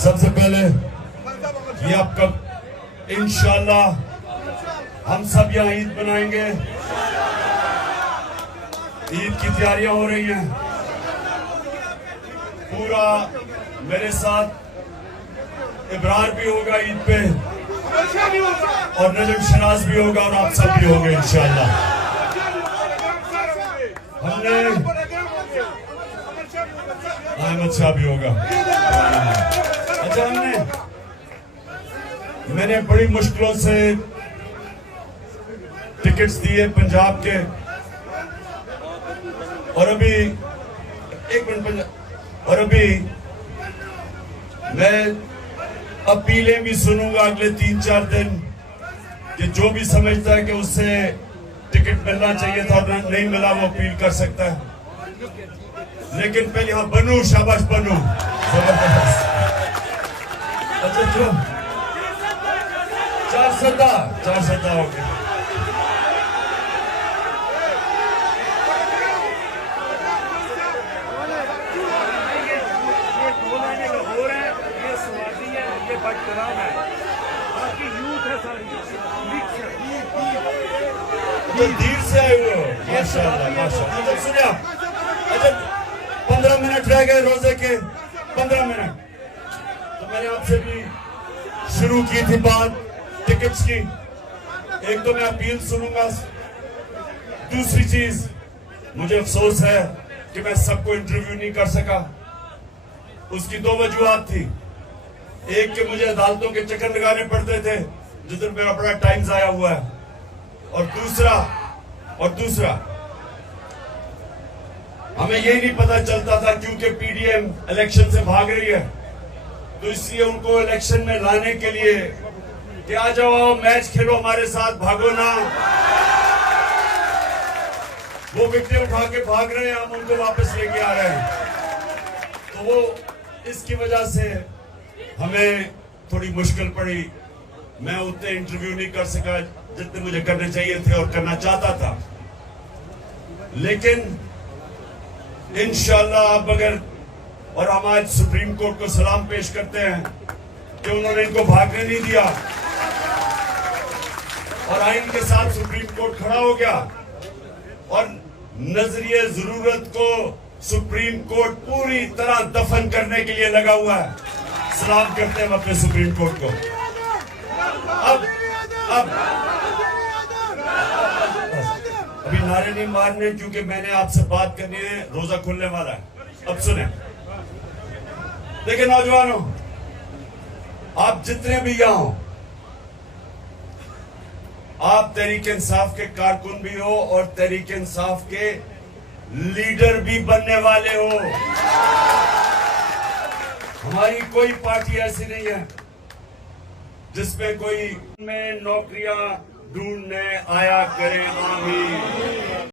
सबसे पहले ये आपका इंशाल्लाह हम सब यहाँ ईद मनाएंगे। ईद की तैयारियां हो रही हैं। पूरा मेरे साथ इब्रार भी होगा ईद पे और नजम शनाज भी होगा और आप सब भी होंगे इंशाल्लाह। हमने अहमद शाह भी होगा। अच्छा, मैंने बड़ी मुश्किलों से टिकट्स दिए पंजाब के, और अभी एक मिनट, और अभी मैं अपीलें भी सुनूंगा अगले 3-4 दिन कि जो भी समझता है कि उससे टिकट मिलना चाहिए था और नहीं मिला वो अपील कर सकता है। लेकिन पहले यहाँ बनू, शाबाश बनू, जबरदस्त। अच्छा, जो 4 सदा हो गए। तो धीर से आए हुए हो, माशाअल्लाह माशाअल्लाह। अच्छा सुनिए, अच्छा 15 मिनट रह गए रोजे के, 15 मिनट। तो मैंने आपसे भी शुरू की थी बात टिकट्स की। एक तो मैं अपील सुनूंगा, दूसरी चीज मुझे अफसोस है कि मैं सबको इंटरव्यू नहीं कर सका। उसकी 2 वजूहात थी। एक कि मुझे अदालतों के चक्कर लगाने पड़ते थे जिधर मेरा बड़ा टाइम जाया हुआ है, और दूसरा हमें यही नहीं पता चलता था क्योंकि पीडीएम इलेक्शन से भाग रही है, तो इसलिए उनको इलेक्शन में लाने के लिए कि आ जाओ मैच खेलो हमारे साथ, भागो ना। वो विकेट उठा के भाग रहे हैं, हम उनको वापस लेके आ रहे हैं। तो वो इसकी वजह से हमें थोड़ी मुश्किल पड़ी। मैं उतने इंटरव्यू नहीं कर सका जितने मुझे करने चाहिए थे और करना चाहता था। लेकिन इंशाल्लाह अब अगर, और हम आज सुप्रीम कोर्ट को सलाम पेश करते हैं कि उन्होंने इनको भागने नहीं दिया और आइन के साथ सुप्रीम कोर्ट खड़ा हो गया और नजरिए जरूरत को सुप्रीम कोर्ट पूरी तरह दफन करने के लिए लगा हुआ है। सलाम करते हैं अपने सुप्रीम कोर्ट को। अब अभी नारे नहीं मारने क्योंकि मैंने आपसे बात करनी है, रोजा खुलने वाला है। अब सुने, देखिए नौजवानों, आप जितने भी यहाँ हो, आप तहरीक इंसाफ के कारकुन भी हो और तहरीक इंसाफ के लीडर भी बनने वाले हो। हमारी कोई पार्टी ऐसी नहीं है जिसमें कोई में नौकरियां ढूंढने आया करे। आमीन।